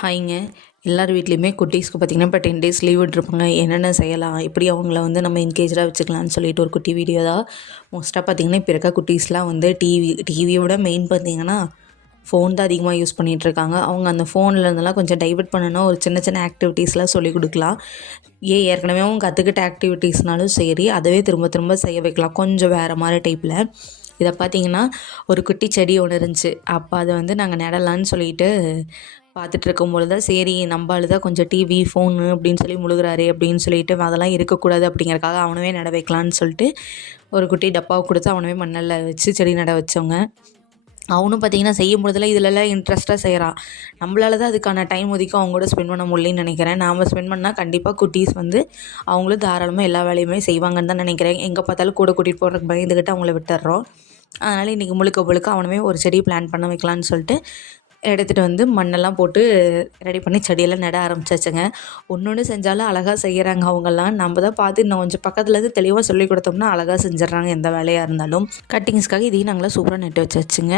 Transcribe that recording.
ஹாய்ங்க. எல்லார் வீட்லேயுமே குட்டீஸ்க்கு பார்த்திங்கன்னா இப்போ 10 டேஸ் லீவ் விட்டுருப்பாங்க. என்னென்ன செய்யலாம், எப்படி அவங்கள வந்து நம்ம என்கேஜாக வச்சுக்கலாம்னு சொல்லிட்டு ஒரு குட்டி வீடியோ தான். மோஸ்ட்டாக பார்த்திங்கன்னா இப்போ இருக்க குட்டீஸ்லாம் வந்து டிவியை விட மெயின் பார்த்திங்கன்னா ஃபோன் தான் அதிகமாக யூஸ் பண்ணிகிட்ருக்காங்க. அவங்க அந்த ஃபோனில் இருந்தெல்லாம் கொஞ்சம் டைவர்ட் பண்ணணும், ஒரு சின்ன சின்ன ஆக்டிவிட்டீஸ்லாம் சொல்லிக் கொடுக்கலாம். ஏற்கனவே அவங்க கற்றுக்கிட்ட ஆக்டிவிட்டீஸ்னாலும் சரி, அதவே திரும்ப திரும்ப செய்ய வைக்கலாம் கொஞ்சம் வேறு மாதிரி டைப்பில். இதை பார்த்திங்கன்னா ஒரு குட்டி செடி ஒன்று இருந்துச்சு. அப்போ அதை வந்து நாங்கள் நடலான்னு சொல்லிட்டு பார்த்துட்டு இருக்கும்பொழுது தான் சரி நம்ம ஆளு தான் கொஞ்சம் டிவி ஃபோனு அப்படின்னு சொல்லி முழுகுறாரு அப்படின்னு சொல்லிட்டு அதெல்லாம் இருக்கக்கூடாது அப்படிங்கிறக்காக அவனவே நட வைக்கலான்னு சொல்லிட்டு ஒரு குட்டி டப்பாவை கொடுத்து அவனவே மண்ணில் வச்சு செடி நட வச்சவங்க. அவனும் பார்த்திங்கன்னா செய்யும் பொழுதுலாம் இதிலெல்லாம் இன்ட்ரெஸ்ட்டாக செய்கிறான். நம்மளால தான் அதுக்கான டைம் ஒதுக்கி அவங்க கூட ஸ்பெண்ட் பண்ண முடியலன்னு நினைக்கிறேன். நாம் ஸ்பெண்ட் பண்ணால் கண்டிப்பாக குட்டீஸ் வந்து அவங்களும் தாராளமாக எல்லா வேலையுமே செய்வாங்கன்னு தான் நினைக்கிறேன். எங்கே பார்த்தாலும் கூட கூட்டிகிட்டு போகிறதுக்கு பயந்துக்கிட்டு அவங்கள விட்டுடுறோம். அதனால் இன்றைக்கி முழுக்க அவனவே ஒரு செடி பிளான் பண்ண வைக்கலான்னு சொல்லிட்டு எடுத்துகிட்டு வந்து மண்ணெல்லாம் போட்டு ரெடி பண்ணி செடியெல்லாம் நட ஆரம்பிச்சாச்சுங்க. ஒன்று செஞ்சாலும் அழகாக செய்கிறாங்க அவங்கெல்லாம். நம்ம தான் பார்த்து இன்னும் கொஞ்சம் பக்கத்துலேருந்து தெளிவாக சொல்லி கொடுத்தோம்னா அழகாக செஞ்சிடறாங்க எந்த வேலையாக இருந்தாலும். கட்டிங்ஸ்க்காக இதையும் நாங்களாம் சூப்பராக நட்டு வச்சாச்சுங்க.